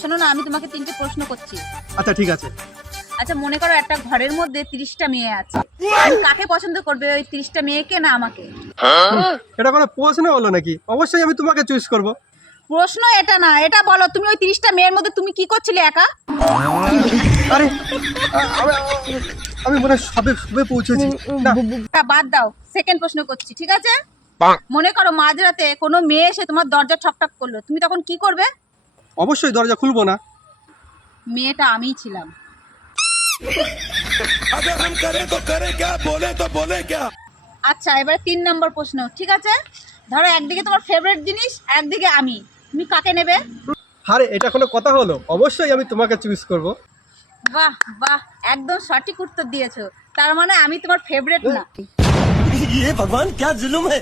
শোনো না, আমি তোমাকে 3টে প্রশ্ন করছি। আচ্ছা ঠিক আছে। আচ্ছা মনে করো একটা ঘরের মধ্যে 30টা মেয়ে আছে, তুমি কাকে পছন্দ করবে, ওই 30টা মেয়েকে না আমাকে? এটা কোনো প্রশ্ন হলো নাকি? অবশ্যই আমি তোমাকে চুজ করব। প্রশ্ন এটা না, এটা বলো তুমি ওই 30টা মেয়ের মধ্যে তুমি কি করছিলে একা? আরে আমি মনে হয় সবে সবে পৌঁছেছি না। তা বাদ দাও, সেকেন্ড প্রশ্ন করছি, ঠিক আছে? মনে করো মাঝরাতে কোনো মেয়ে এসে তোমার দরজা ঠকঠক করলো, তুমি তখন কি করবে? অবশ্যই দরজা খুলবো না। মেয়েটা আমিই ছিলাম। अगर हम करें तो करें क्या, बोले तो बोले क्या। আচ্ছা এবারে 3 নম্বর প্রশ্ন, ঠিক আছে? ধরো একদিকে তোমার ফেভারিট জিনিস, একদিকে আমি, তুমি কাকে নেবে? আরে এটা কোনো কথা হলো? অবশ্যই আমি তোমাকে চুজ করব। বাহ বাহ, একদম সঠিক উত্তর দিয়েছো। তার মানে আমি তোমার ফেভারিট না। ये भगवान क्या जुलुम है।